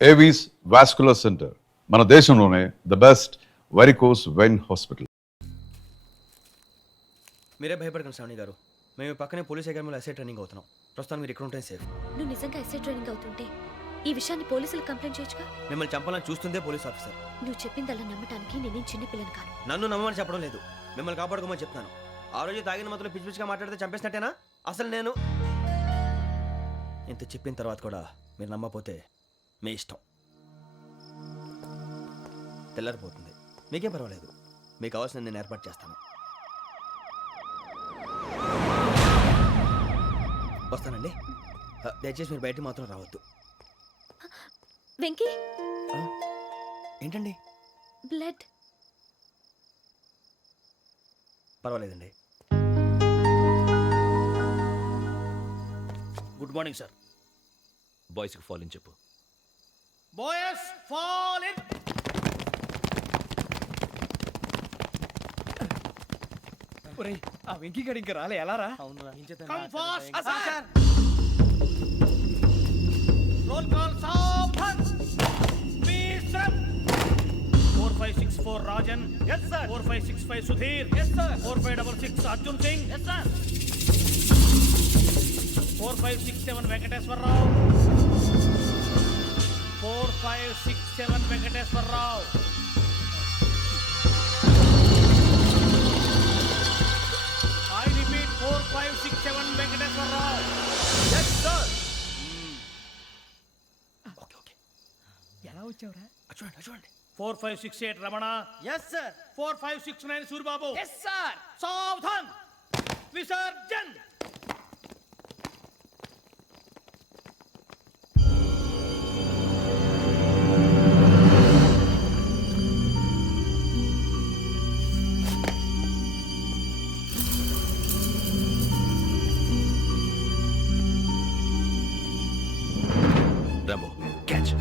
Avis vascular centre మన దేశంలోనే the best varicose vein hospital. మీరే భయపడకండి శ్రావణి గారు, మేము పక్కనే పోలీస్ అకాడమీలో ఎస్ఐ ట్రైనింగ్ అవుతున్నాం. ప్రస్తుతం మీరు ఇక్కడ ఉంటే సేఫ్. నువ్వు నిజంగా ఎస్ఐ ట్రైనింగ్ అవుతుంటే ఈ విషయాన్ని పోలీసులకు కంప్లైంట్ చేయొచ్చుగా. మిమ్మల్ని చంపాలని చూస్తుందే పోలీస్ ఆఫీసర్. నువ్వు చెప్పిందల్లా నమ్మటానికి నేనేం చిన్నపిల్లని కాను. నన్ను నమ్మమని చెప్పడం లేదు, మిమ్మల్ని కాపాడుకోమని చెప్తాను. ఆ రోజు తాగిన మొదలు పిచ్చి పిచ్చిగా మాట్లాడితే చంపేసినట్టేనా? అసలు నేను ఇంత చెప్పిన తర్వాత కూడా మీరు నమ్మకపోతే మీ ఇష్టం. తెల్లారిపోతుంది, మీకేం పర్వాలేదు. మీకు కావాల్సిన నేను ఏర్పాటు చేస్తాను. వస్తానండి. దయచేసి మీరు బయటికి మాత్రం రావద్దు. వెంకీ, ఏంటండి? బ్లడ్. పర్వాలేదండి. Good morning sir. బాయ్స్కి ఫాల్ ఇన్ చెప్పు. Boys fall in. ఒరేయ్, ఆ వెంకీ గడి ఇంకా రాలే, ఎలా రా? Come fast sir. Roll call సావధాన్. Speed up. 4564 Rajan. yes sir. 4565 Sudhir. yes sir. 4566 Arjun Singh. yes sir. 4567 Venkateswararao. 4567 Venkateswararao. I repeat 4567 Venkateswararao. Yes, sir. Okay okay. ఎలా వచ్చావురా? చూడండి చూడండి. 4568 Ramana. Yes, sir. 4569 Suribabu. Yes, sir. సావధాన్. విసర్జన్. Rambo, catch.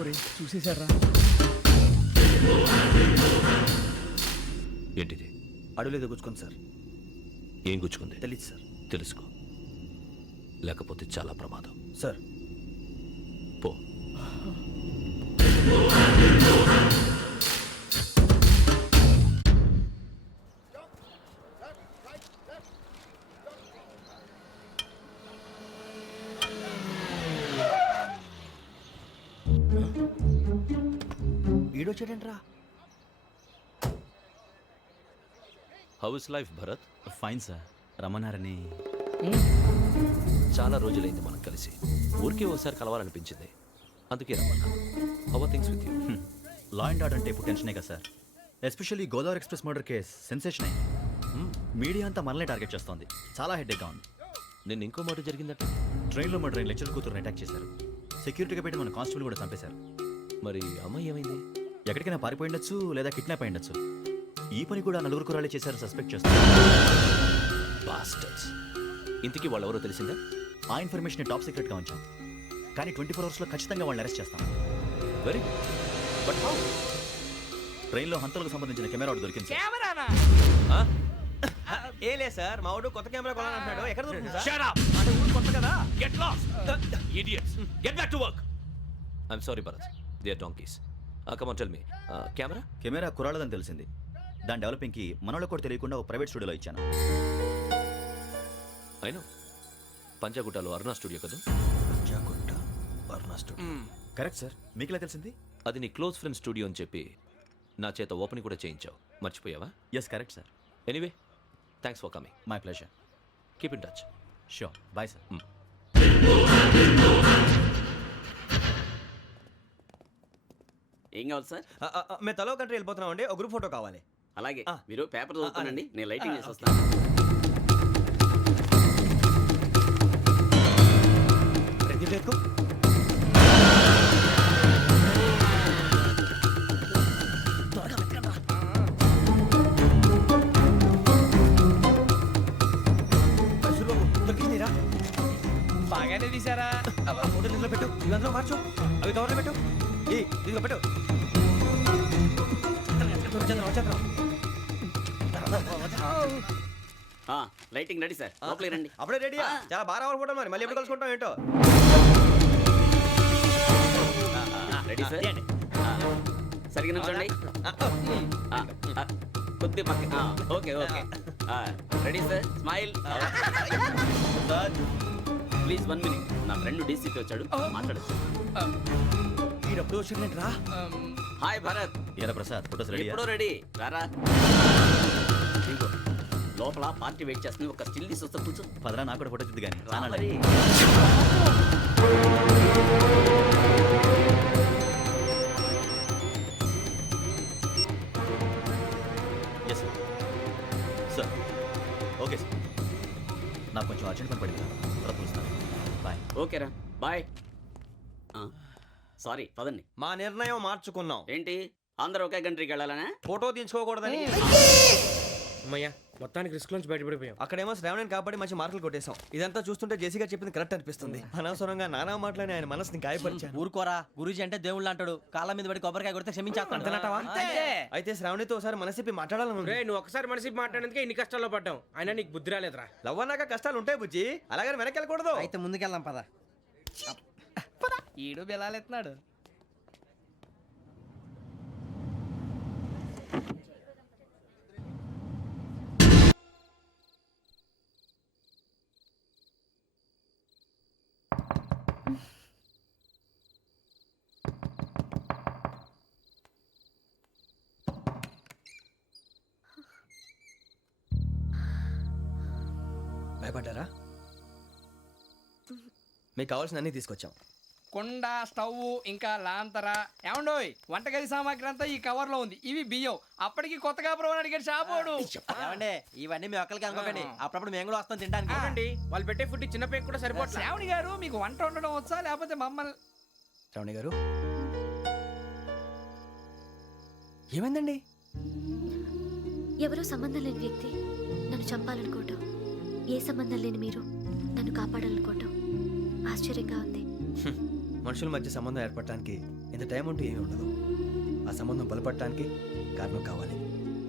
ఒరేయ్, చూసేశారా? ఏంటిది? అడుగులేదు గుచ్చుకోండి సార్. ఏం గుచ్చుకుంది? తెలీదు సార్. తెలుసుకో, లేకపోతే చాలా ప్రమాదం. సార్ పో. ఈడొచ్చాడంట్రా. How is life Bharat? Fine sir. రమ్మన్నారని. చాలా రోజులైంది మనం కలిసి. ఊరికే ఒకసారి కలవాలనిపించింది, అందుకే రమ్మన్నా. How are things with you? Law and order అంటే ఇప్పుడు టెన్షనే కదా sir. Especially Godavari express murder case sensation అయింది. మీడియా అంతా మనల్ని టార్గెట్ చేస్తోంది. చాలా హెడ్ఏక్గా ఉంది. నిన్న ఇంకో మాట జరిగిందట. ట్రైన్లో మా ట్రైన్ లెక్చర్ కూతురుని అటాక్ చేశారు. సెక్యూరిటీగా పెట్టి మన కానిస్టేబుల్ కూడా చంపేశారు. మరి అమ్మాయి ఏమైంది? ఎక్కడికైనా పారిపోయి ఉండొచ్చు, లేదా కిడ్నాప్ అయి ఉండొచ్చు. ఈ పని కూడా నలుగురు కురాలే చేశారు సస్పెక్ట్ చేస్తారు. బాస్టర్స్. ఇంతకీ వాళ్ళెవరో తెలిసిందా? ఆ ఇన్ఫర్మేషన్ టాప్ సీక్రెట్గా ఉంచాం, కానీ 24 అవర్స్లో ఖచ్చితంగా వాళ్ళని అరెస్ట్ చేస్తాం. Very but how? ట్రైన్లో హంతలకు సంబంధించిన కెమెరా ఒకటి దొరికింది సార్. కెమెరానా? ఏ లే సార్, మా వాడు కొత్త కెమెరా కొనాలంటున్నాడు. ఎక్కడ దొరుకుతుంది సార్? Shut up. అంటే ఊరు కొత్త కదా. Get lost. Idiots. Get back to work. I'm sorry Bharat, they are donkeys. Come on tell me, camera? Camera కురాలదని తెలిసింది. దాని డెవలపింగ్కి మనలో కూడా తెలియకుండా ఒక ప్రైవేట్ స్టూడియోలో ఇచ్చాను. అయినా పంజాగుట్టలో అరుణా స్టూడియో కదా? Panjagutta Aruna studio. Correct sir. మీకు ఎలా తెలిసింది? అది నీ క్లోజ్ ఫ్రెండ్ స్టూడియో అని చెప్పి నా చేత ఓపెనింగ్ కూడా చేయించావు. మర్చిపోయావా? Yes correct sir. Anyway, thanks for coming. My pleasure. Keep in touch. Sure. Bye sir. ఏం కావాలి సార్? మేము తలో కంట్రీ వెళ్ళిపోతున్నాం అండి. ఒక గ్రూప్ ఫోటో కావాలి. అలాగే, ఆ. మీరు పేపర్ చదువుతానండి, అలాగే. నేను లైటింగ్ చేసి వస్తాను. రెడ్డి ఇవి అందులో మార్చు, అవి కవర్లో పెట్టు. ఇదిగో పెట్టు. వచ్చేద్దాం. లైటింగ్ రెడీ సార్ లోపలికి రండి. అప్పుడే రెడీ. చాలా బాగా రావాలి ఫోటో మరి, మళ్ళీ ఎప్పుడు కలుసుకుంటాం ఏంటో. Ready sir. సరిగ్గా నుంచోండి. కొద్ది పక్క. Okay okay. Ready sir. Smile. Please 1 minute. నా ఫ్రెండ్ డీసీపీ వచ్చాడు, మాట్లాడచ్చు. ఈడప్పుడు వచ్చిందంటరా. హాయ్ భరత్. ఏరా ప్రసాద్, ఫోటోస్ రెడీ? ఎప్పుడో రెడీ. రారా. ఇదిగో, లోపల పార్టీ వెయిట్ చేస్తుంది. ఒక స్టిల్ తీసి వస్తా, కూర్చో. పదరా, నాకు కూడా ఫోటో చూద్దు కానీ. రా మరి. Yes sir. Sir okay sir. నాకు కొంచెం అర్జెంట్ పని పడింది, తర్వాత పిలుస్తాను. బాయ్. ఓకేరా బాయ్. సారీ పదండి. మా నిర్ణయం మార్చుకున్నాం. ఏంటి అందరూ ఒకే కంట్రీకి వెళ్ళాలనే? ఫోటో తీసుకోకూడదని. అమ్మయ్యా, మొత్తానికి రిస్క్ నుంచి బయటపడిపోయాం. అక్కడేమో శ్రావణిని కాబట్టి మంచి మార్కులు కొట్టేశాం. ఇదంతా చూస్తుంటే జేసీగా చెప్పింది కరెక్ట్ అనిపిస్తుంది. అనవసరంగా నానా మాటలని ఆయన మనసుని గాయపరిచాను. ఊరుకోరా, గురూజీ అంటే దేవుళ్ళు అంటాడు. కాళ్ళ మీద పడి కొబ్బరికాయ కొడితే క్షమించేస్తాడు. అంతేనంటావా? అయితే శ్రావణితో ఒకసారి మనసిప్పి మాట్లాడాలను. రే, నువ్వు ఒకసారి మనసి మాట్లాడేందుకే ఇన్ని కష్టాల్లో పడ్డాం. అయినా నీకు బుద్ధి రాలేదురా. లవ్ అన్నాక కష్టాలు ఉంటాయి బుజ్జి, అలాగని వెనక్కి వెళ్ళకూడదు. అయితే ముందుకెళ్దాం పద. ఈడు బెలాలెత్తున్నాడు. భయపడ్డారా? మీకు కావాల్సిన అన్ని తీసుకొచ్చాం. కొండ, స్టవ్, ఇంకా లాంతర. ఏమండోయ్, వంటగది సామాగ్రి అంతా ఈ కవర్ లో ఉంది. ఇవి బియ్యం. అప్పటికి కొత్తగా బ్రౌన్ అడిగాడు షాపోడు. ఏమండి, ఇవన్నీ మీ ఒక్కరికి అనుకోకండి. అప్పుడప్పుడు మేము కూడా వస్తాం తినడానికి. అవునండి, వాళ్ళు పెట్టే ఫుడ్ చిన్న పేక్ కూడా సరిపోతుంది. శ్రావణి గారు, మీకు వంట వండడం వచ్చా లేకపోతే మమ్మల్ని? శ్రావణి గారు ఏమైందండి? ఎవరో సంబంధం లేని వ్యక్తి నన్ను చంపాలనుకోవటం, ఏ సంబంధం లేని మీరు నన్ను కాపాడాలనుకోవటం ఆశ్చర్యంగా ఉంది. మనుషుల మధ్య సంబంధం ఏర్పడటానికి ఇంత టైం ఉంటే ఏమీ ఉండదు. ఆ సంబంధం బలపడటానికి కారణం కావాలి.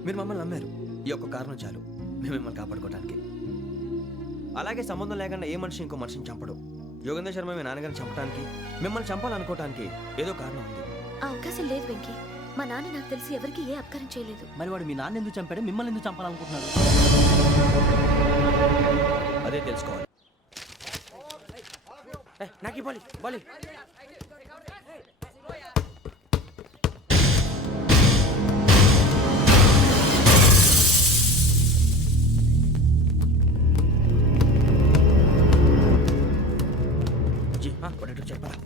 మీరు మమ్మల్ని నమ్మారు, ఈ ఒక్క కారణం చాలు మేము మిమ్మల్ని కాపాడుకోవటానికి. అలాగే సంబంధం లేకుండా ఏ మనిషి ఇంకో మనిషిని చంపడు. యోగేంద్ర శర్మ మీ నాన్నగారిని చంపడానికి, మిమ్మల్ని చంపాలనుకోవటానికి ఏదో కారణం ఉంది. ఆ అవకాశం లేదు వెంకీ. మా నాన్న నాకు తెలిసి ఎవరికి ఏ అపకారం చేయలేదు. మరి వాడు మీ నాన్న ఎందుకు చంపాడు, మిమ్మల్ని ఎందుకు చంపాలనుకుంటున్నాడు? అదే తెలుసుకోవాలి. నాకు బాలి బాలి. చెప్పరా?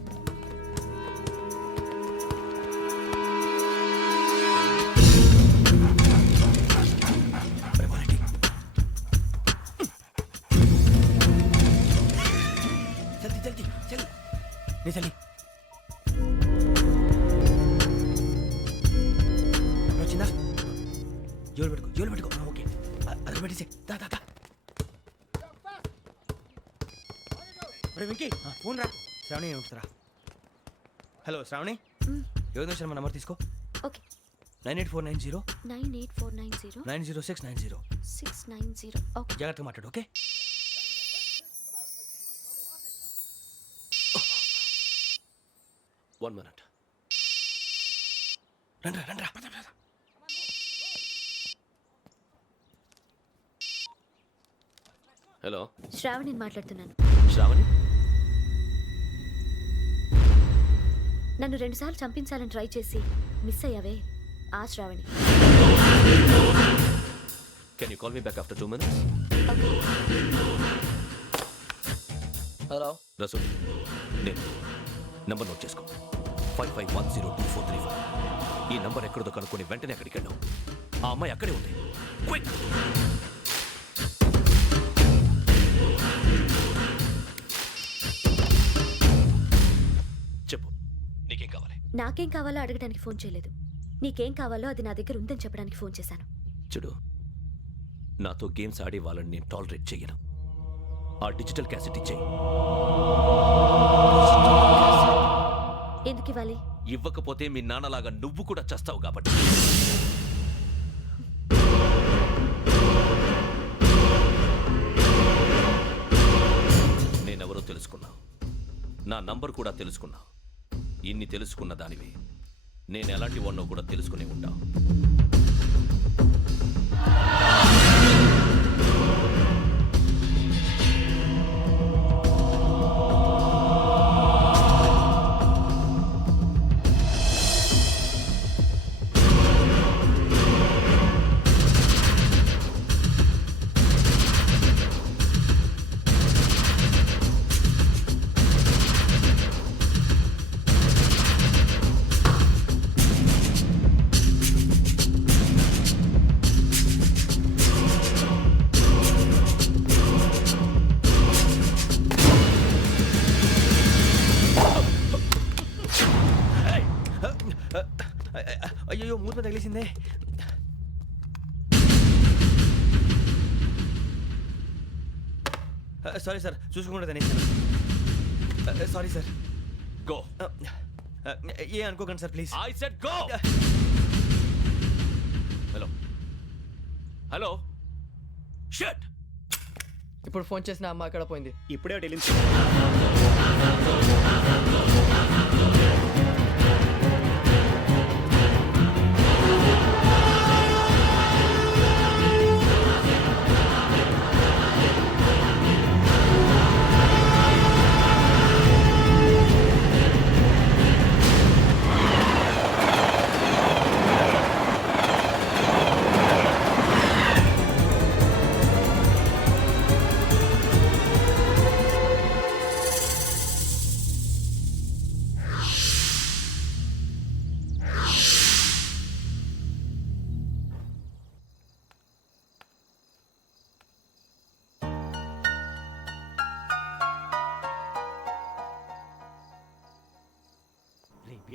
చలి వచ్చిందా? జోలు పెట్టుకో. ఓకే, అది పెట్టేసి దా. వెంకీ, ఫోన్ రా. శ్రావణి ఏమిటరా? హలో శ్రావణి, యోగేంద్ర శర్మ నంబర్ తీసుకో. ఓకే. 98490 98490 90690. 690. ఓకే. జాగ్రత్తగా మాట్లాడు. ఓకే. One minute. రండ్రా. హలో, శ్రావణిని మాట్లాడుతున్నాను. శ్రావణి. నన్ను 2 సార్లు చంపించాలని ట్రై చేసి మిస్ అయ్యావే, ఆ Shravani. Can you call me back after 2 minutes? Okay. Hello, Rasool, నేను నంబర్ నోట్ చేసుకో. 55102435. ఈ నంబర్ ఎక్కడదో కనుక్కొని వెంటనే అక్కడికి వెళ్ళాం. ఆ అమ్మాయి అక్కడే ఉంది. క్విక్. చెప్పు, నీకేం కావాలి? నాకేం కావాలో అడగడానికి ఫోన్ చేయలేదు. నీకేం కావాలో అది నా దగ్గర ఉందని చెప్పడానికి ఫోన్ చేశాను. చూడు, నాతో గేమ్స్ ఆడే వాళ్ళని నేను టాలరేట్ చెయ్యను. ఆ డిజిటల్ క్యాసెట్ ఇచ్చేయి. ఎందుకు ఇవ్వాలి? ఇవ్వకపోతే మీ నాన్నలాగా నువ్వు కూడా చస్తావు కాబట్టి. నేనెవరో తెలుసుకున్నావు, నా నంబర్ కూడా తెలుసుకున్నావు. ఇన్ని తెలుసుకున్న దానివి నేను ఎలాంటి వాడినో కూడా తెలుసుకుని ఉంటావు. అయ్యో మూత తగిలేసిందే. సారీ సార్, చూసుకోకుండా తినేసాను. Sorry sir. గో. ఏ అనుకోకండి sir please. I said go. Hello hello shut. ఇప్పుడు ఫోన్ చేసిన అమ్మ అక్కడ పోయింది. ఇప్పుడే వెళ్ళింది.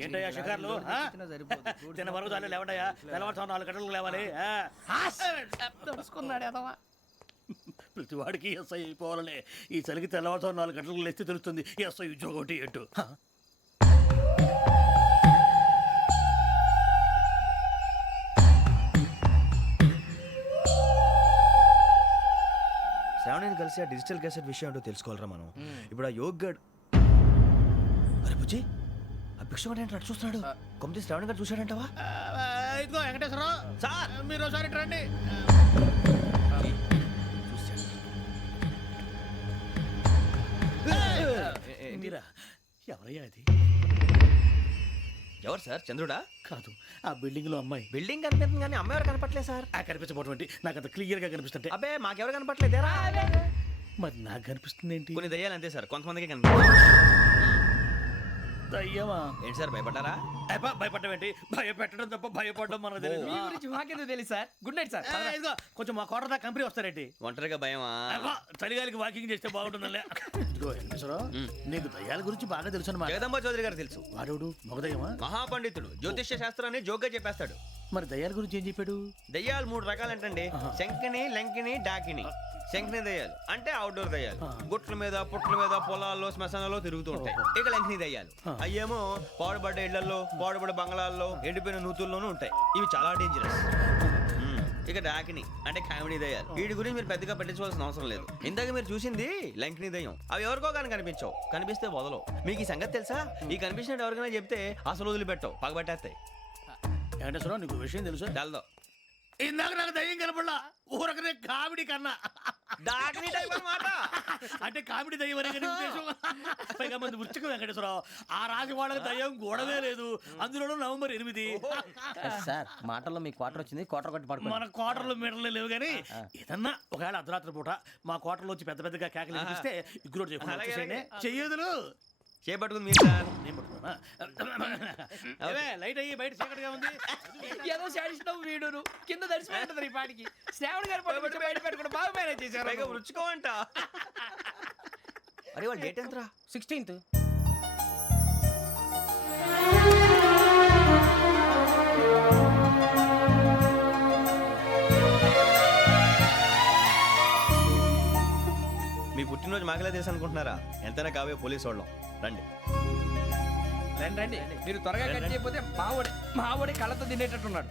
ఏంటయ్యా షికార్లు? తిన్న వరకు చాలు లేవడయ్యా. తెల్లవారుతో 4 గంటలకు లేవాలి. తెలుసుకున్నాడు ఎదవా. ప్రతి వాడికి ఎస్ఐ అయిపోవాలనే. ఈ చలికి తెల్లవారుతో 4 గంటలకు లేస్తే తెలుస్తుంది ఎస్ఐ ఉద్యోగం ఒకటి ఎటు. శ్రావణిని కలిసి ఆ డిజిటల్ క్యాసెట్ విషయం ఏంటో తెలుసుకోవాలరా మనం. ఇప్పుడు ఆ యోగ్ గడ్, అరే బుజ్జి, ఆ భిక్షకుడు ఏంటో అటు చూస్తున్నాడు. కొమ్మతి శ్రావణి గారు చూశాడంటావా? ఇదిగో వెంకటేశ్వరరావు సార్, మీరు ఒకసారి రండి. మీరా? ఎవరయ్యా అది? ఎవరు సార్? చంద్రుడా? కాదు, ఆ బిల్డింగ్ లో అమ్మాయి. బిల్డింగ్ కనిపిస్తుంది కానీ అమ్మాయి ఎవరు కనపట్లేదు సార్. ఆ కనిపించబోటువంటి నాకు అంత క్లియర్ గా కనిపిస్తుంటే. అబ్బే మాకెవరు కనపట్లేదేరా. మరి నాకు కనిపిస్తుంది ఏంటి? కొన్ని దయ్యాలు అంతే సార్, కొంతమందికి కనిపిస్తుంది. దయ్యమా? ఏంటి సార్ భయపడ్డారా? భయపడడం ఏంటి? భయపెట్టడం తప్ప భయపడడం మనకు తెలియదు. మీ గురించి మాకెందుకు తెలుసు సార్? Good night sir. ఇదిగో కొంచెం మా కోట దాకా కంపెనీ వస్తారేంటి? ఒంటరిగా భయమా? చలిగాలికి వాకింగ్ చేస్తే బాగుంటుందిలే. ఇదిగో వెంకటేశ్వరరావు, నీకు దయ్యాల గురించి బాగా తెలుసు అన్నమాట. జగదంబ చౌదరి గారు తెలుసు. వాడోడు మగదయ్యమా? మహాపండితుడు, జ్యోతిష్య శాస్త్రాన్ని జోగ్గా చెప్పేస్తాడు. మరి దయ్యాల గురించి ఏం చెప్పాడు? దయ్యాలు 3 రకాలంటండి. శంకిని, లంకిని, డాకిని. శంకిని దయ్యాలు అంటే అవుట్డోర్ దయ్యాలు, గుట్ల మీద పుట్ల మీద పొలాల్లో శ్మశానాల్లో తిరుగుతూ ఉంటాయి. ఇక లంకిని దయ్యాలు అయ్యేమో పాడుబడ్డ ఇళ్లలో, పాడుబడ్డ బంగ్లాల్లో, ఎండిపోయిన నూతుల్లోనూ ఉంటాయి. ఇవి చాలా డేంజరస్. ఇక డాకిని అంటే కామెడీ దయ్యాలు. వీటి గురించి మీరు పెద్దగా పట్టించుకోవాల్సిన అవసరం లేదు. ఇందాక మీరు చూసింది లంకిని దయ్యం. అవి ఎవరికో కానీ కనిపించవు, కనిపిస్తే వదలవు. మీకు ఈ సంగతి తెలుసా? ఈ కనిపించినట్టు ఎవరికైనా చెప్తే అసలు వదిలిపెట్టవు, పగబట్టేస్తాయి. వెంకటేశ్వరరావు, నీకు విషయం తెలుసు? డల్దో ఇందాక నాకు దయ్యం కనపడలా, ఊరకనే కామెడీ కన్నా. డాకిని టైప్ అన్నమాట. అంటే కామెడీ దయ్యం అనే కదా ఉద్దేశం. పైగా మంది వృచ్చిక వెంకటేశ్వరరావు, ఆ రాజు వాళ్ళకి దయ్యం గొడవే లేదు. అందులోనూ నవంబర్ 8. సార్ మాటల్లో మీ క్వార్టర్ వచ్చింది, క్వార్టర్ కొట్టి పడుకో. మన క్వార్టర్లో మీటర్లు లేవు కానీ ఏదన్నా ఒకవేళ అర్ధరాత్రి పూట మా క్వార్టర్లో వచ్చి పెద్ద పెద్దగా కేకలు వినిపిస్తే ఇగ్గురు చెప్పండి చెయ్యదులు చేపట్టుకుంది మీరు సార్. నేను పట్టుకున్నా. లైట్ అయ్యి బయట చీకటిగా ఉంది. ఏదో శాడిస్తున్నావు వీడును. కింద దర్శనం ఈ పాటికి శ్రావణ్ గారు పట్టుకుంటే బయట పెట్టుకుంటే బాగా మేనేజ్ చేశారు. పైగా రుచుకోవంట. అరే వాళ్ళ డేట్ ఎంతరా? 16th. మీ పుట్టినరోజు మాకలే తెలుసు అనుకుంటున్నారా? ఎంతైనా కావే పోలీసు వాళ్ళం. రండి. రండి రండి, మీరు త్వరగా కట్ చేయకపోతే మావోడి కళ్ళతో తినేటట్టున్నాడు.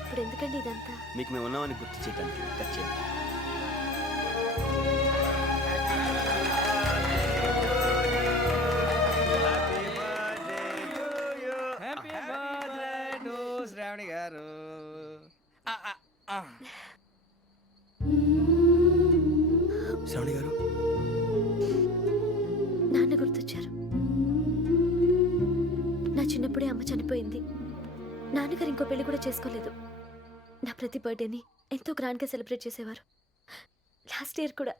ఇప్పుడు ఎందుకండి ఇదంతా? మీకు మేము ఉన్నామని గుర్తు చేయడానికి కట్ చేయండి. హ్యాపీ బర్త్డే టు శ్రావణి గారు. శ్రావణి గారు, నాన్న గుర్తొచ్చారు. నా చిన్నప్పుడే అమ్మ చనిపోయింది. నాన్నగారు ఇంకో పెళ్లి కూడా చేసుకోలేదు. నా ప్రతి బర్త్డేని ఎంతో గ్రాండ్గా సెలబ్రేట్ చేసేవారు. లాస్ట్ ఇయర్ కూడా.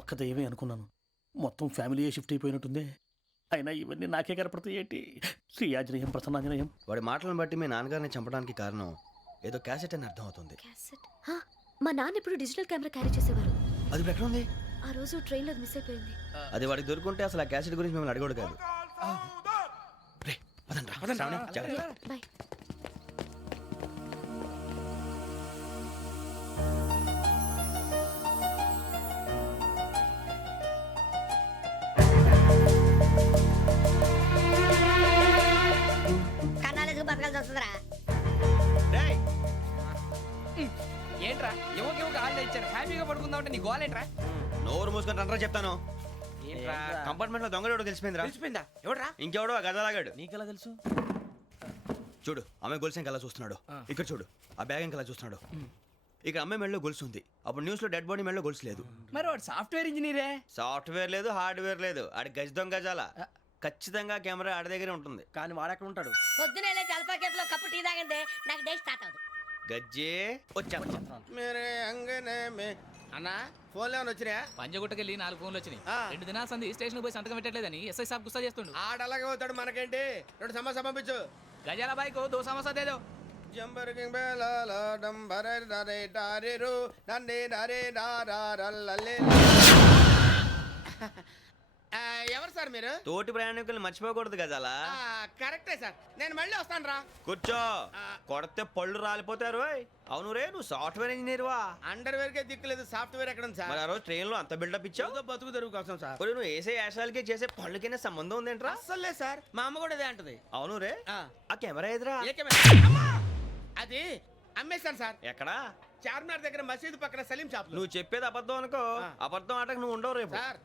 ఒక్క దయ్యమే అనుకున్నాను, మొత్తం ఫ్యామిలీ షిఫ్ట్ అయిపోయినట్టుందే. అయినా ఇవన్నీ నాకే కనపడతాయి ఏంటి? శ్రీ ఆంజనేయం ప్రసన్నాంజనేయం. వాడి మాటలను బట్టి మీ నాన్నగారిని చంపడానికి కారణం ఏదో క్యాసెట్ అని అర్థం అవుతుంది. క్యాసెట్? హా, మా నాన్న ఇప్పుడు డిజిటల్ కెమెరా క్యారీ చేసేవారు. అది ఇప్పుడు ఎక్కడ ఉంది? ఆ రోజు ట్రైన్లో అది మిస్ అయిపోయింది. అది వాడికి దొరుకుంటే అసలు ఆ క్యాసెట్ గురించి మిమ్మల్ని అడగడు కాదు. రే, పదండ్రా. శ్రావణి, జాగ్రత్త. బాయ్. కన్నాలకు బతకాల్సి వస్తుందిరా. ఏంట్రా యువకి హాలిడే ఇచ్చారు, హ్యాపీగా పడుకుందామంటే నీ గోలేంట్రా? నోరు మూసుకొని రండ్రా చెప్తాను. ఏంట్రా కంపార్ట్మెంట్ లో దొంగడు తెలిసిపోయిందిరా. తెలిసిపోయిందా? ఎవడ్రా? ఇంకెవడో ఆ గదలాగాడు. నీకెలా తెలుసు? చూడు, ఆమె గొలుసు ఇంకలా చూస్తున్నాడు. ఇక్కడ చూడు, ఆ బ్యాగ్ ఇంకలా చూస్తున్నాడు. ఇక్కడ అమ్మాయి మెడలో గొలుసు ఉంది. అప్పుడు న్యూస్ లో డెడ్ బాడీ మెడలో గొలుసు లేదు. మరి వాడు సాఫ్ట్వేర్ ఇంజనీరే. సాఫ్ట్వేర్ లేదు, హార్డ్వేర్ లేదు. ఆడి గజ దొంగ గజాల. ఖచ్చితంగా కెమెరా ఆడి దగ్గరే ఉంటుంది. కానీ వాడెక్కడ ఉంటాడు? పొద్దునే లేచి అల్ఫా కేఫ్ లో కప్పు టీ తాగంటే నాకు డే స్టార్ట్ అవుతుంది. గజ్జే వచ్చా. అన్నా ఫోన్లో వచ్చినా? పంజగుట్టకెళ్ళి 4 ఫోన్లు వచ్చినాయి. 2 దినాల సంది స్టేషన్ పోయి సంతకం పెట్టలేదని ఎస్ఐ సాబ్ గుస్తా చేస్తుండు. ఆడలాగే పోతాడు, మనకేంటి? 2 సమస్య పంపించు. గజాల బైక్ 2 సమస్య దేదో. ఎవరు సార్ మీరు? తోటి ప్రయాణికుల్ని మర్చిపోకూడదు గజాల. కరెక్టే సార్, నేను మళ్ళీ వస్తాను రా. కూర్చో, కొడితే పళ్ళు రాలిపోతారు. అవును రే, నువ్వు సాఫ్ట్వేర్ ఇంజనీర్ వా? అండర్వేర్ కే దిక్కులేదు, సాఫ్ట్వేర్ ఎక్కడ ఉంది సార్? మరి ఆ రోజు ట్రైన్ లో అంత బిల్డప్ ఇచ్చావు. బతుకు తెరువు కోసం సార్. మరి నువ్వు వేసే యాశాలకి చేసే పళ్ళకైనా సంబంధం ఉందేంట్రా? అస్సలు లేదు సార్, మా అమ్మ కూడా అదే అంటది. అవును రే, ఆ. ఆ కెమెరా ఎదురా? ఏ కెమెరా? అమ్మా! అది అమ్మేశాను సార్. ఎక్కడా? చార్మినార్ దగ్గర మసీదు పక్కన సలీం షాప్ లో. నువ్వు చెప్పేది అబద్ధం అనుకో. ఆ. అబద్ధం ఆటకు నువ్వు ఉండవు రేపు. సార్,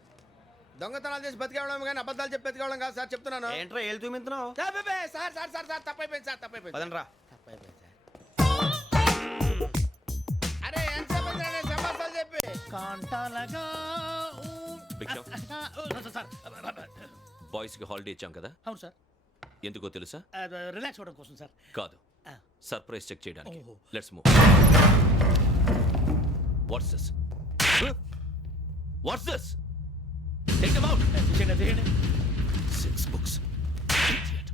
దొంగతనాలు చేసి బతికేవడం కానీ అబద్ధాలు చెప్పి బతికేవడం కాదు సార్, చెప్తున్నాను. ఏంట్రా ఏళ్ళు చూపించినావు? Sir sir sir sir sir తప్పైపోయింది సార్, తప్పైపోయింది. పదండ్రా. తప్పైపోయింది సార్. అరే ఎంత సమాసాలు చెప్పి కాంటాలగా బాయ్స్ కి హాలిడే ఇచ్చాం కదా, అవును సార్. ఎందుకో తెలుసా? రిలాక్స్ అవ్వడం కోసం సార్. కాదు, సర్ప్రైజ్ చెక్ చేయడానికి. ఓహో. Let's move. What's this? What's this? Take them out. తీయండి. 6 books. Idiot.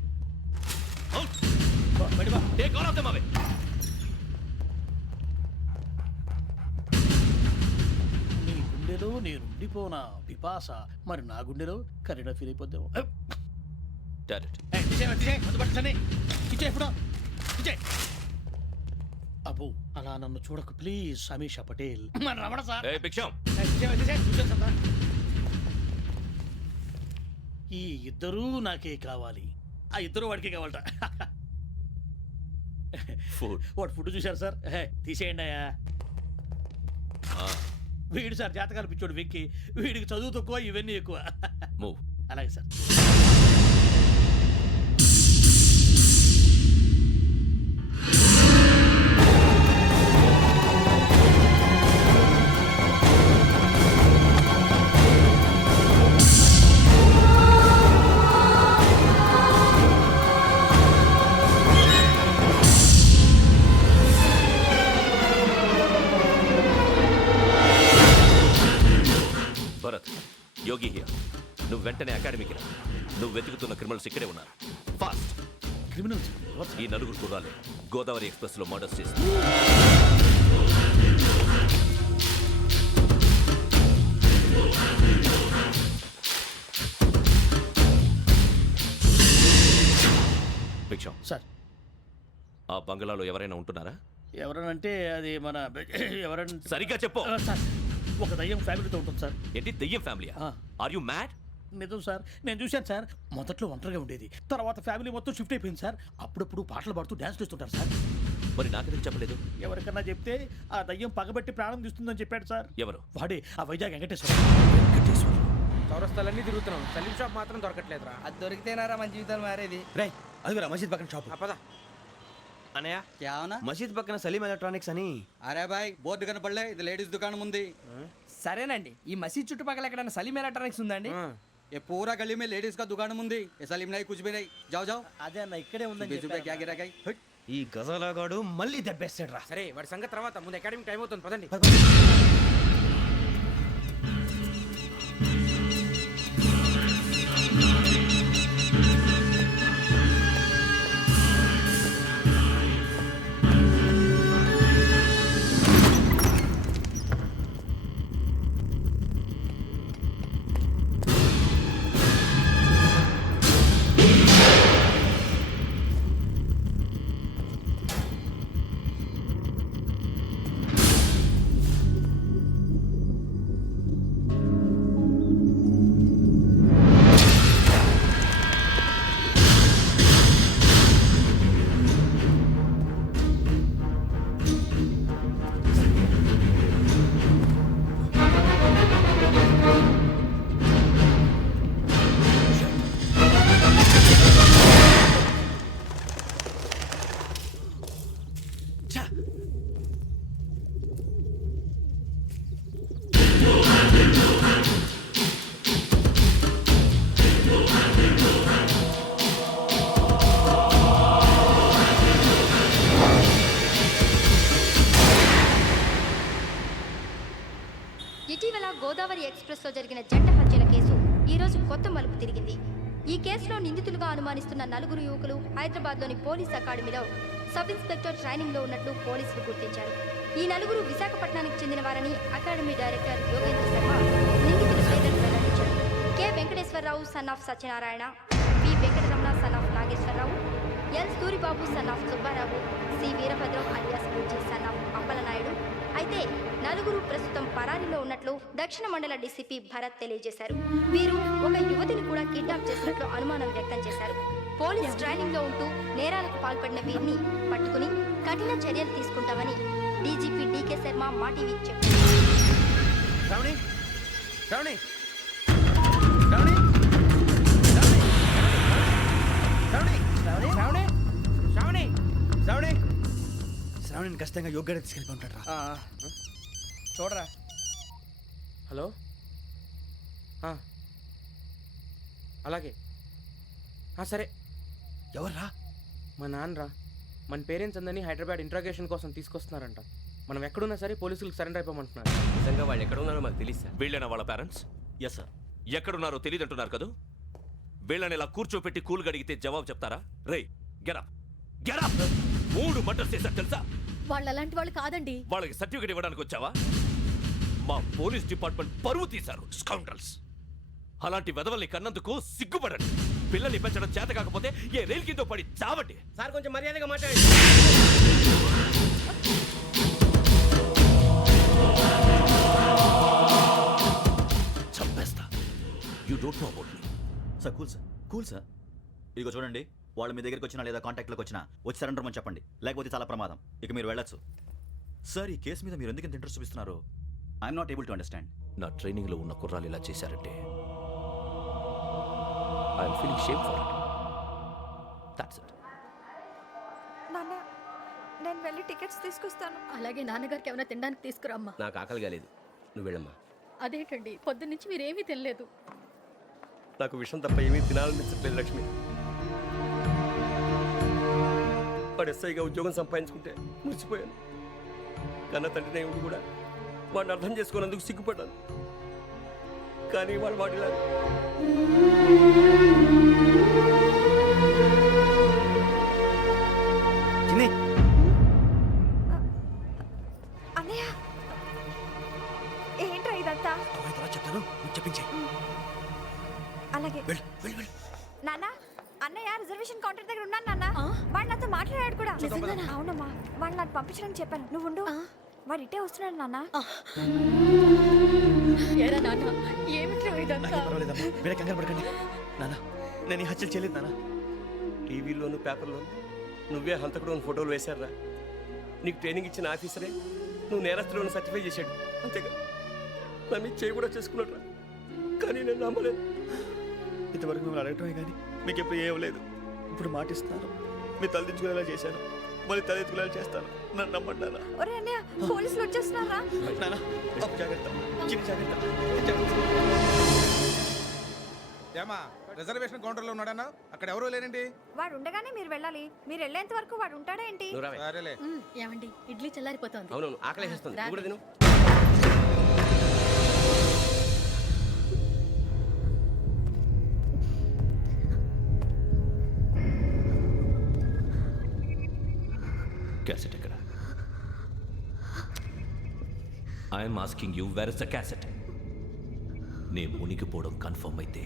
Out. బయట Take all of them away. నీ గుండెలో నేనుండిపోనా పిపాస, మరి నా గుండెలో కరీడా ఫీల్ అయిపోద్దాము. Direct. అబ్బో, అలా నన్ను చూడకు ప్లీజ్. సమీషా పటేల్. మన Ramana sir. Hey, Big Sham. ఈ ఇద్దరూ నాకే కావాలి, ఆ ఇద్దరు వాడికే కావాలట. Food. వాడు ఫుడ్ చూశారు సార్. తీసేయండి అయ్యా. వీడు సార్ జాతకాలు పిచ్చోడు వెక్కి, వీడికి చదువు తక్కువ, ఇవన్నీ ఎక్కువ. Move. అలాగే సార్. Bharat, Yogi here. నువ్వు వెంటనే అకాడమీకి రా. నువ్వు వెతుకుతున్న క్రిమినల్స్ ఇక్కడే ఉన్నారు. ఫాస్ట్. క్రిమినల్స్ ఈ 4 కుర్రాలు గోదావరి ఎక్స్ప్రెస్ లో మర్డర్స్ చేసి భిక్షం సార్. ఆ బంగ్లాలో ఎవరైనా ఉంటున్నారా? ఎవరనంటే అది మన ఎవరన్నా సరిగ్గా చెప్పు. సార్, ఒక దయ్యం ఫ్యామిలీతో ఉంటుంది సార్. ఏంటి దెయ్యం ఫ్యామిలీ? ఆ. Are you mad? నిజం సార్, నేను చూశాను సార్. మొదట్లో ఒంటరిగా ఉండేది, తర్వాత ఫ్యామిలీ మొత్తం షిఫ్ట్ అయిపోయింది సార్. అప్పుడప్పుడు పాటలు పాడుతూ డ్యాన్స్ చేస్తుంటారు సార్. మరి నాకెందుకు చెప్పలేదు? ఎవరికన్నా చెప్తే ఆ దయ్యం పగబెట్టి ప్రాణం తీస్తుందని చెప్పాడు సార్. ఎవరు? వాడే ఆ వైజాగ్ వెంకటేశ్వర. చౌరస్తాలన్నీ తిరుగుతున్నాం, సలీం షాప్ మాత్రం దొరకట్లేదురా. అది దొరికితేనారా మన జీవితాలు మారేది. రే అదిగురా మసీద్ పక్కన షాప్. పద. అనయ్య क्या होना? మసీద్ పక్కన సలీం ఎలక్ట్రానిక్స్ అని. అరే బాయ్ బోర్డు కనపడలే, ఇది లేడీస్ దుకాణం ఉంది. సరేనండి, ఈ మసీద్ చుట్టుపక్కల ఎక్కడైనా సలీం ఎలక్ట్రానిక్స్ ఉందండి? ये पूरा गली में लेडीज का दुकान मुंदी, ये सलीम नहीं कुछ भी नहीं. जाओ जाओ. అదే అన్న ఇక్కడే ఉందని बीस रुपए क्या गिरा गई? ఈ గజాలగాడు మళ్ళీ దెబ్బేస్తాడు రా. సరే వాడి సంగతి తర్వాత, ముందు అకాడమిక్ టైం అవుతుంది, పదండి. ఇటీవల గోదావరి ఎక్స్ప్రెస్లో జరిగిన జంట హత్యల కేసు ఈరోజు కొత్త మలుపు తిరిగింది. ఈ కేసులో నిందితులుగా అనుమానిస్తున్న 4 యువకులు హైదరాబాద్లోని పోలీస్ అకాడమీలో సబ్ ఇన్స్పెక్టర్ ట్రైనింగ్లో ఉన్నట్లు పోలీసులు గుర్తించారు. ఈ 4 విశాఖపట్నానికి చెందిన వారని అకాడమీ డైరెక్టర్ యోగేంద్ర శర్మ నిందితుల పేర్లను వెల్లడించారు. K Venkateswararao son of Satyanarayana, P Venkataramana son of Nageswararao, L Suribabu son of Subbarao, C Veerabhadram alias Bujji son of Appalanaidu. అయితే 4 ప్రస్తుతం పరారీలో ఉన్నట్లు దక్షిణ మండల డీసీపీ భరత్ తెలియజేశారు. వీరు ఒక యువతిని కూడా కిడ్నాప్ చేసినట్లు అనుమానం వ్యక్తం చేశారు. పోలీస్ ట్రైనింగ్ లో ఉంటూ నేరాలకు పాల్పడిన వీరిని పట్టుకుని కఠిన చర్యలు తీసుకుంటామని డీజీపీ డీకే శర్మ మా టీవీకి చెప్పారు. శ్రావణి శ్రావణి శ్రావణి శ్రావణి శ్రావణి శ్రావణి శ్రావణి శ్రావణిని ఖచ్చితంగా యోగ్యత తీసుకెళ్ళి ఉంటాడు రా. చూడరా. హలో, అలాగే, సరే. ఎవర్రా? మా నాన్నరా. మన పేరెంట్స్ అందరినీ హైదరాబాద్ ఇంట్రాగేషన్ కోసం తీసుకొస్తున్నారంట. మనం ఎక్కడున్నా సరే పోలీసులకు సరెండర్ అయిపోమంటున్నారు. నిజంగా వాళ్ళు ఎక్కడ ఉన్నారో మాకు తెలియదు సార్. వీళ్ళేనా వాళ్ళ పేరెంట్స్? Yes sir. ఎక్కడున్నారో తెలియదంటున్నారు కదా. వీళ్ళని ఇలా కూర్చోపెట్టి కూల్ గడిగితే జవాబు చెప్తారా? రేయ్ గెటప్ గెటప్. 3 మర్డర్స్ చేశారు తెలుసా? వాళ్ళు అలాంటి వాళ్ళు కాదండి. వాళ్ళకి సర్టిఫికేట్ ఇవ్వడానికి వచ్చావా? మా పోలీస్ డిపార్ట్మెంట్ పరువు తీశారు స్కౌండ్రల్స్. అలాంటి వెధవల్ని కన్నందుకు సిగ్గుపడండి. పిల్లల్ని పెంచడం చేత కాకపోతే ఏ రైలు కింద పడి చావండి. సార్ కొంచెం మర్యాదగా మాట్లాడండి. చంపేస్తా. You don't know about me. Sir cool sir. ఇదిగో చూడండి, వాళ్ళు మీ దగ్గరికి వచ్చినా లేదా కాంటాక్ట్లోకి వచ్చినా వచ్చి సరెండర్ అని చెప్పండి, లేకపోతే చాలా ప్రమాదం. ఇక మీరు వెళ్ళొచ్చు. సార్, ఈ కేసు మీద మీరు ఎందుకు ఇంత ఇంట్రెస్ట్ చూపిస్తున్నారు? I'm not able to understand. నా ట్రైనింగ్లో ఉన్న కుర్రాలు ఇలా చేశారంటే I'm feeling shame for it. That's it. నాన్న, నేను వెళ్ళి టికెట్స్ తీసుకొస్తాను. అలాగే నాన్నగారికి ఏమైనా తినడానికి తీసుకురమ్మా. నాకు ఆకలి కాలేదు, నువ్వు వెళ్ళమ్మా. అదేంటండి, పొద్దున్నుంచి మీరేమీ తినలేదు. నాకు విషయం తప్ప ఏమీ తినాలనిపించట్లేదు లక్ష్మి. వాడు ఎస్ఐగా ఉద్యోగం సంపాదించుకుంటే మురిసిపోయాను. కన్న తండ్రినే ఉండి కూడా వాడిని అర్థం చేసుకున్నందుకు సిగ్గుపడ్డాను. కానీ వాడిలా అన్నయ్య, ఏంట్రా ఇదంతా? చెప్తాను, చెప్పించే. అలాగే నాన్న, అన్నయ్య రిజర్వేషన్ కౌంటర్ దగ్గర ఉన్నాను నాన్న. వాడు నాతో మాట్లాడాడు కూడా. అవునమ్మా, వాడు నాకు పంపించడానికి చెప్పాను. నువ్వు ఉండు. వాడు ఇట్టే వస్తున్నాడు నాన్న. పర్వాలేదమ్మా, మీరే కంగారు పడకండి. నాన్న, నేను ఈ హత్యలు చేయలేదు నాన్న. టీవీలోను పేపర్లోను నువ్వే హంతకుడు ఫోటోలు వేశారా? నీకు ట్రైనింగ్ ఇచ్చిన ఆఫీసరే నువ్వు నేరస్తులను సర్టిఫై చేశాడు. అంతేగా నా మీద చేయి కూడా చేసుకున్నట్రా. కానీ నేను నమ్మలేదు. ఇంతవరకు మిమ్మల్ని అడగటమే కానీ మీకు ఎప్పుడు ఏం లేదు. ఇప్పుడు మాటిస్తున్నాను, మీరు తలదించుకునేలా చేశాను, మళ్ళీ తలెత్తుకునేలా చేస్తాను. నన్ను నమ్మంటారా? పోలీసులు వచ్చేస్తున్నారా? నాన్న, జాగ్రత్త, చిన్న జాగ్రత్త. ఏమా రిజర్వేషన్ కౌంటర్లో ఉన్నాడన్నా? అక్కడ ఎవరూ లేనండి. వాడు ఉండగానే మీరు వెళ్ళాలి. మీరు వెళ్ళేంత వరకు వాడు ఉంటాడా ఏంటి? నువ్వు రావే. సరేలే. ఏమండి, ఇడ్లీ చల్లారిపోతుంది. అవునవును, ఆకలేస్తుంది. నువ్వు కూడా తిను. క్యాసెట్ ఎక్కడ? I'm asking you, where is the cassette? నే మునిగిపోవడం కన్ఫర్మ్ అయితే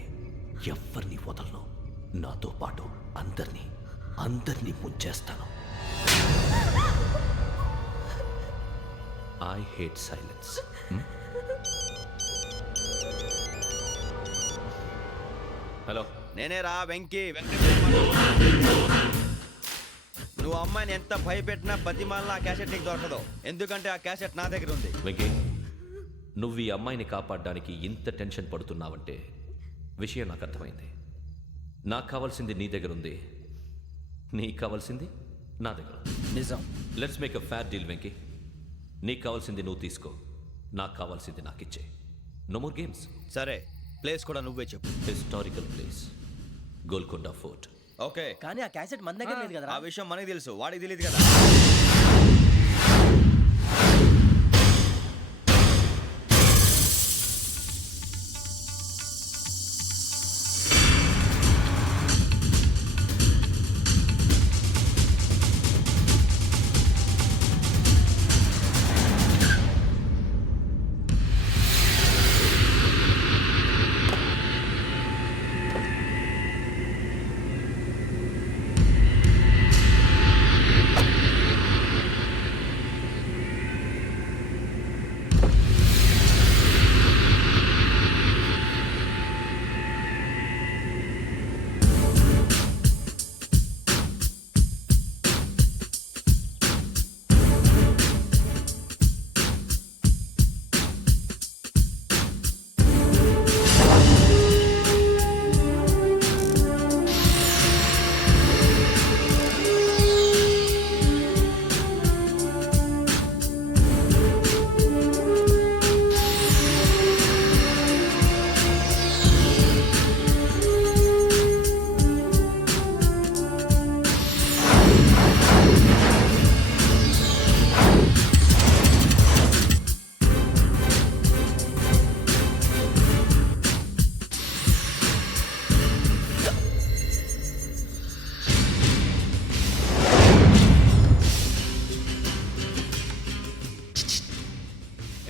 ఎవ్వరిని వదలను. నాతో పాటు అందరినీ ముంచేస్తాను. I hate silence. హలో, నేనే రా వెంకీ. నువ్వు అమ్మాయిని ఎంత భయపెట్టినా బతిమాలినా ఆ క్యాసెట్ నీకు దొరకదు. ఎందుకంటే ఆ క్యాసెట్ నా దగ్గర ఉంది. వెంకీ, నువ్వు ఈ అమ్మాయిని కాపాడడానికి ఇంత టెన్షన్ పడుతున్నావంటే విషయం నాకు అర్థమైంది. నాకు కావాల్సింది నీ దగ్గర ఉంది, నీకు కావాల్సింది నా దగ్గర ఉంది. నిజం. Let's make a fair deal Venky. నీకు కావాల్సింది నువ్వు తీసుకో, నాకు కావాల్సింది నాకు ఇచ్చే. No more games. సరే, ప్లేస్ కూడా నువ్వే చెప్పు. Historical place, Golconda fort. Okay, కానీ ఆ క్యాసెట్ మన దగ్గర లేదు కదా. ఆ విషయం మనకి తెలుసు, వాడికి తెలియదు కదా.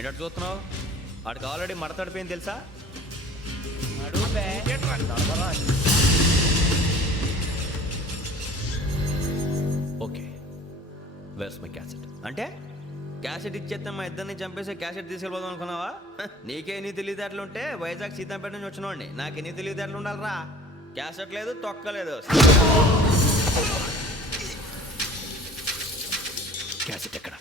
ఏంటో చూస్తున్నావు? వాడికి ఆల్రెడీ మడతడిపోయింది తెలుసా? Okay, where's my cassette? అంటే క్యాసెట్ ఇచ్చేస్తే మా ఇద్దరిని చంపేసి క్యాసెట్ తీసుకెళ్ళిపోదాం అనుకున్నావా? నీకే ఎన్ని తెలివితేటలు ఉంటే వైజాగ్ సీతంపేట నుంచి వచ్చినోడిని. నాకు ఎన్ని తెలివితేటలు ఉండాలిరా? క్యాసెట్ లేదు, తొక్కలేదు. క్యాసెట్ ఎక్కడ?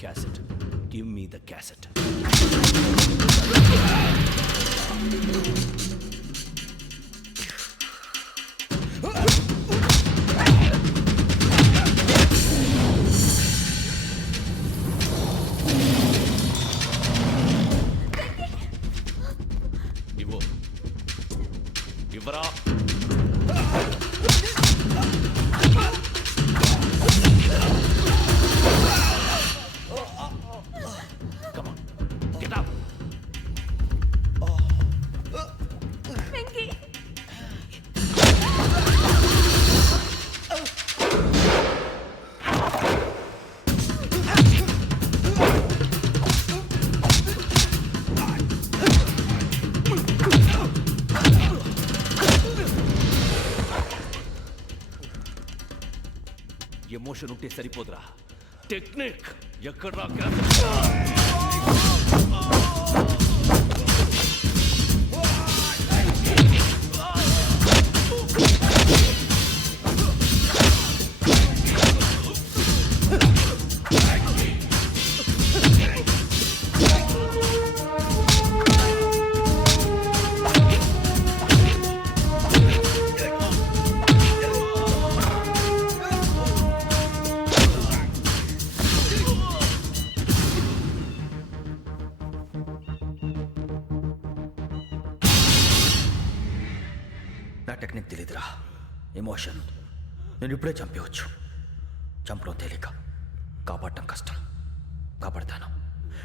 Cassette, give me the cassette. ఇవ్వు, ఇవ్వరా. Come on, get up. Emotion ఉంటే సరిపోదురా, టెక్నిక్ ఎక్కడ్రా? నా టెక్నిక్ తెలీదురా, ఎమోషన్. నేను ఇప్పుడే చంపేవచ్చు. చంపడం తేలిక, కాపాడటం కష్టం. కాపాడతాను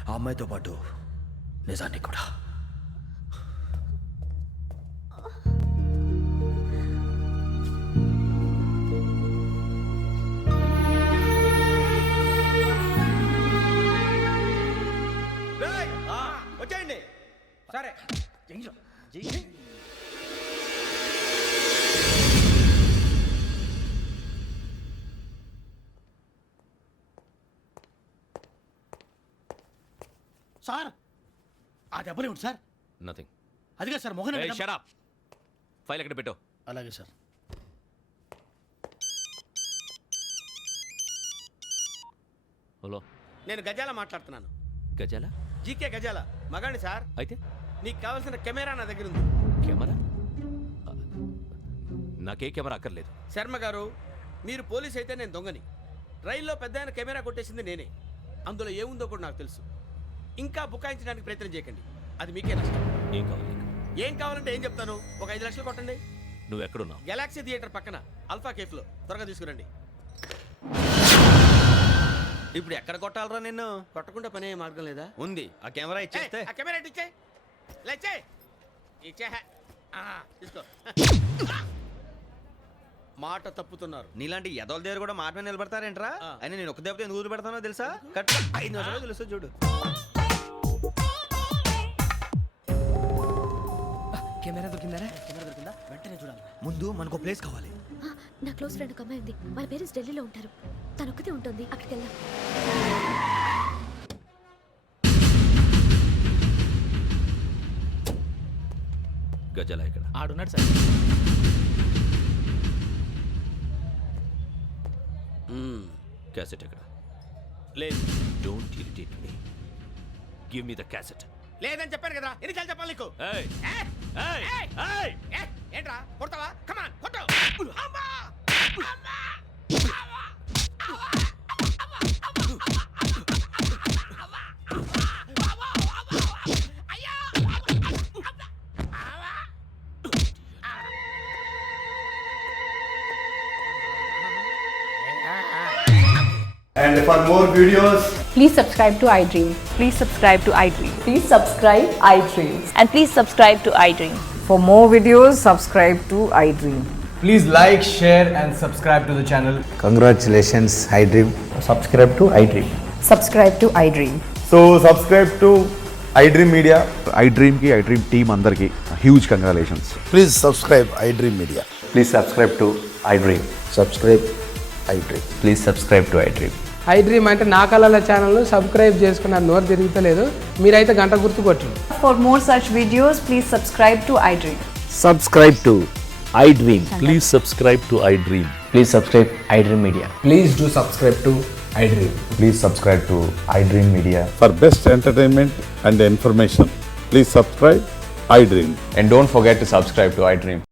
ఆ అమ్మాయితో పాటు నిజాన్ని కూడా. వచ్చేయండి. సరే సార్ ఆ దెబ్బలేమిటి సార్? నథింగ్. అదిగా సార్ మొహన్ షట్ అప్. ఫైల్ ఎక్కడ పెట్టు. అలాగే సార్. హలో, నేను గజాల మాట్లాడుతున్నాను. గజాల? జీకే గజాల మగాండి సార్. అయితే నీకు కావాల్సిన కెమెరా నా దగ్గర ఉంది. కెమెరా? నాకే కెమెరా అక్కర్లేదు. శర్మ గారు, మీరు పోలీస్ అయితే నేను దొంగని. రైల్లో పెద్ద ఆయన కెమెరా కొట్టేసింది నేనే. అందులో ఏముందో కూడా నాకు తెలుసు. ఇంకా బుకాయించడానికి ప్రయత్నం చేయకండి, అది మీకే నష్టం. ఏం కావాలి నీకు? ఏం కావాలంటే ఏం చెప్తాను. ఒక 5 లక్షలు కొట్టండి. నువ్వు ఎక్కడున్నావు? గెలాక్సీ థియేటర్ పక్కన అల్ఫా కేఫ్లో. త్వరగా తీసుకురండి. ఇప్పుడు ఎక్కడ కొట్టాలరా నిన్ను? కొట్టకుండా పనే మార్గం లేదా? ఉంది, ఆ కెమెరా ఇచ్చేస్తే. ఆ కెమెరా ఇచ్చే లేచే ఇచ్చే. తీసుకో. మాట తప్పుతున్నారు. నీలాంటి ఎదల దగ్గర కూడా మాట మీద నిలబడతారేంట్రా? అని నేను ఒక దెబ్బతో ఎందుకు పెడతానో తెలుసా? కట్ 5 నిమిషాలు తెలుసు చూడు. కెమెరా దొరికిందా? వెంటనే చూడాలి. ముందు మనకు ప్లేస్ కావాలి. నా క్లోజ్ ఫ్రెండ్ ఒక అమ్మాయి ఉంది. వాళ్ళ పేరెంట్స్ ఢిల్లీలో ఉంటారు. తను ఒక్కతే ఉంటుంది. అక్కడికి వెళ్దాం. గజాల ఇక్కడ ఆడున్నాడు సార్. క్యాసెట్ ఎక్కడ? లేదు. Don't irritate me. Give me the cassette. లేదని చెప్పాను కదా, ఎన్నిసార్లు చెప్పాలి నీకు? ఏయ్ ఏయ్ ఏయ్! ఏంట్రా కొడతావా? కమాన్ కొట్టు. అమ్మా! అమ్మా! And for more videos, please subscribe to iDream. Please subscribe to iDream. Please subscribe iDream. And please subscribe to iDream. For more videos, subscribe to iDream. please like, share and subscribe to the channel. Congratulations, iDream. Subscribe to iDream. Subscribe to iDream. So subscribe to iDream Media. iDream ki iDream team andarki huge congratulations. Please subscribe iDream Media. Please subscribe to iDream. Subscribe iDream. Please subscribe to iDream. iDream అంటే నా కళల channel subscribe చేసుకున్నారు. నోరు తిరుగుతలేదు. మీరైతే గంట గుర్తు కొట్టండి. For more such videos, please subscribe to iDream. Subscribe to iDream. Please subscribe to iDream. Please subscribe iDream Media. Please do subscribe to iDream. Please subscribe to iDream Media. For best entertainment and information, please subscribe iDream. And don't forget to subscribe to iDream.